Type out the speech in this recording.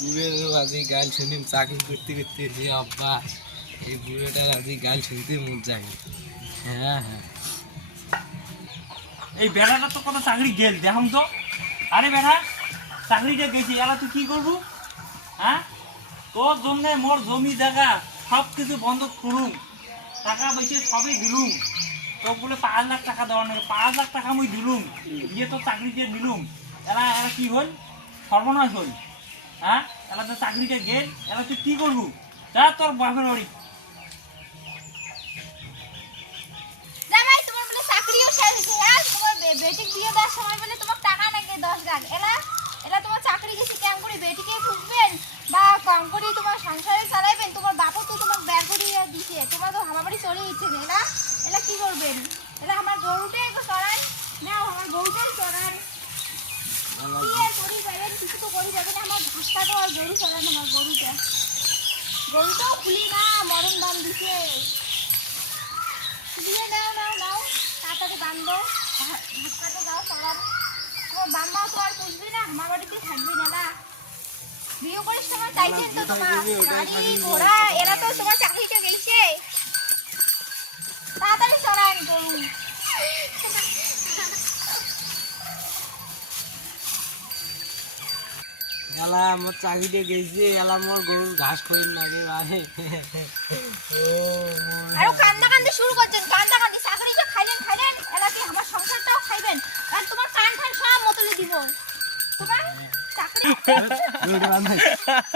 বুড়ের আজি গাল শুনিম চাকরি করতে করতে যে আব্বা এই বুড়োটার আজি গাল শুনতে মন যায়। হ্যাঁ হ্যাঁ এই বেড়াটা তো কত চাকরি গেল দেখাম তো। আরে বেড়া চাকরিটা গেছি এলা তুই কি করবো? হ্যাঁ তোর জন্য মোর জমি জায়গা সব কিছু বন্ধ করুম, টাকা পয়সা সবই দিলুম, তো বলে 5 লাখ টাকা দেওয়ার নাকি 5 লাখ টাকা মুই দিলুম, দিয়ে তো চাকরিতে দিলুম, এলা এলা কি হল? সর্বনাশ হল। হ্যাঁ এলা তো চাকরিটা গেল, এলা তুই কি করবো? যা তোর বাপের বাড়ি। জামাই তোমার বলে চাকরিও শেষ হয়েছে, আর তোমার বেটিক বিয়ে দেওয়ার সময় বলে তোমার টাকা নাকি 10 লাখ, এলা এলা তোমার চাকরি গেছি কেম করে বেটিকে খুঁজবেন বা কম করে তোমার সংসারে চালাইবেন? তোমার বাপও তো তোমাকে বের করিয়ে দিছে, তোমার তো হামাবাড়ি চলে ইচ্ছে না। এলা এলা কি করবেন? এলা আমার গরুটাই একটু চড়ান, নাও আমার গরুটাই চড়ান। কি আর করি যাবেন, কিছু তো করি যাবেন, আমার ঘাসটা তো আর গরু চড়ান, আমার গরুটাও খুলি না, মরণ দাম দিছে। দিয়ে নাও নাও নাও তাড়াতাড়ি বাঁধো, হাতটাতে যাও চলাম। তোমার বাম্মা তো আর পুষবি না, আমার বাড়িতে থাকবি না। না বিয়ে করিস তোমার চাইছেন তো, তোমার গাড়ি ঘোড়া এরা তো তোমার চাকরিতে গেছে। তাড়াতাড়ি চড়ান গরু। এলা মোর চাকরিতে গেছি, এলা মোর গরুর ঘাস করিম নাকি ভাই। ও আরো কান্দা কান্দি শুরু করছেন, কান্দা কান্দি চাকরিটা খাইলেন খাইলেন, এলা কি আমার সংসারটাও খাইবেন? আর তোমার কান ঠান সব মতলে দিব। তোমার চাকরি